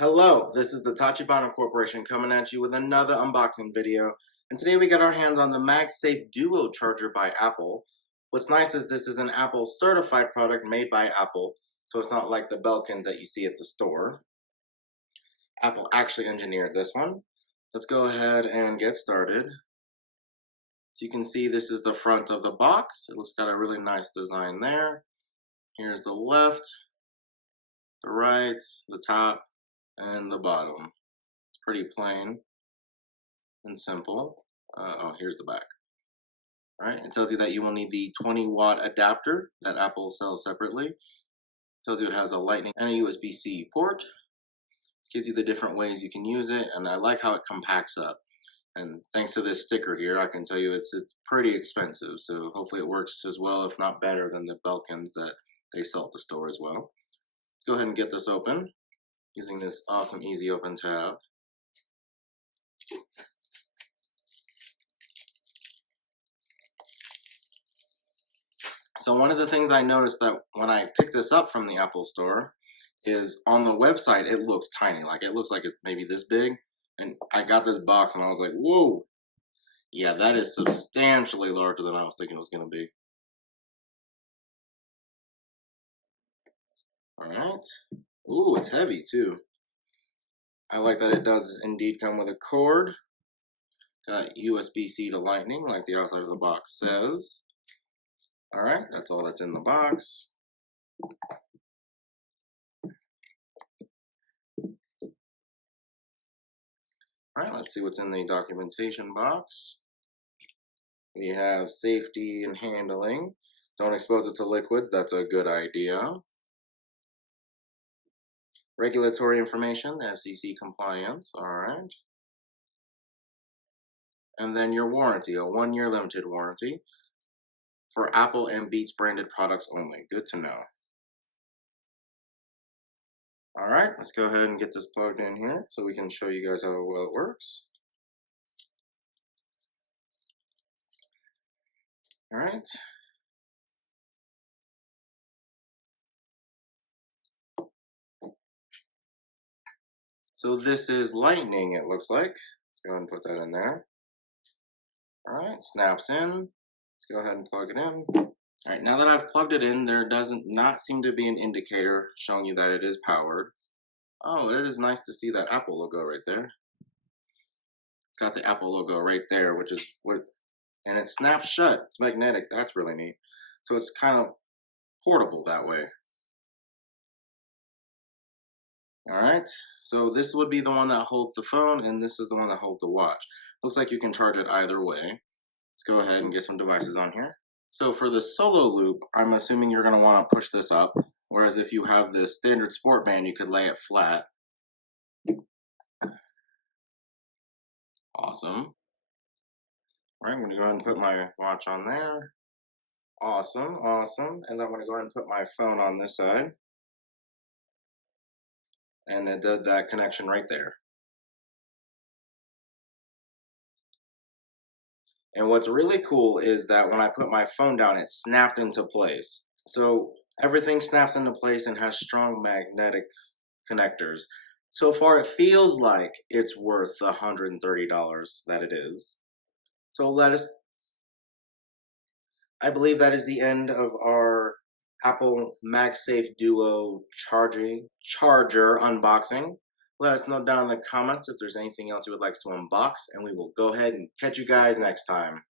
Hello, this is the Tachibana Corporation coming at you with another unboxing video. And today we got our hands on the MagSafe Duo charger by Apple. What's nice is this is an Apple certified product made by Apple, so it's not like the Belkins that you see at the store. Apple actually engineered this one. Let's go ahead and get started. So you can see this is the front of the box. It looks got a really nice design there. Here's the left, the right, the top, and the bottom. It's pretty plain and simple. Here's the back. All right, it tells you that you will need the 20-watt adapter that Apple sells separately. It tells you it has a Lightning and a USB-C port. This gives you the different ways you can use it, and I like how it compacts up. And thanks to this sticker here, I can tell you it's pretty expensive, so hopefully it works as well, if not better, than the Belkins that they sell at the store as well. Let's go ahead and get this open using this awesome easy open tab. So one of the things I noticed that when I picked this up from the Apple store is on the website, it looks tiny. Like it looks like it's maybe this big. And I got this box and I was like, whoa, yeah, that is substantially larger than I was thinking it was going to be. All right. Ooh, it's heavy too. I like that it does indeed come with a cord. Got USB-C to Lightning, like the outside of the box says. All right, that's all that's in the box. All right, let's see what's in the documentation box. We have safety and handling. Don't expose it to liquids, that's a good idea. Regulatory information, FCC compliance, all right. And then your warranty, a 1-year limited warranty for Apple and Beats branded products only. Good to know. All right, let's go ahead and get this plugged in here so we can show you guys how well it works. All right. So this is Lightning, it looks like. Let's go ahead and put that in there. All right, snaps in. Let's go ahead and plug it in. All right, now that I've plugged it in, there doesn't not seem to be an indicator showing you that it is powered. Oh, it is nice to see that Apple logo right there. It's got the Apple logo right there, which is what, and it snaps shut. It's magnetic. That's really neat. So it's kind of portable that way. All right, so this would be the one that holds the phone, and this is the one that holds the watch. Looks like you can charge it either way. Let's go ahead and get some devices on here. So for the solo loop, I'm assuming you're going to want to push this up, whereas if you have the standard sport band, you could lay it flat. Awesome. All right, I'm going to go ahead and put my watch on there. Awesome, awesome. And then I'm going to go ahead and put my phone on this side. And it did that connection right there. And what's really cool is that when I put my phone down, it snapped into place. So everything snaps into place and has strong magnetic connectors. So far, it feels like it's worth the $130 that it is. So I believe that is the end of our Apple MagSafe Duo charger unboxing. Let us know down in the comments if there's anything else you would like to unbox, and we will go ahead and catch you guys next time.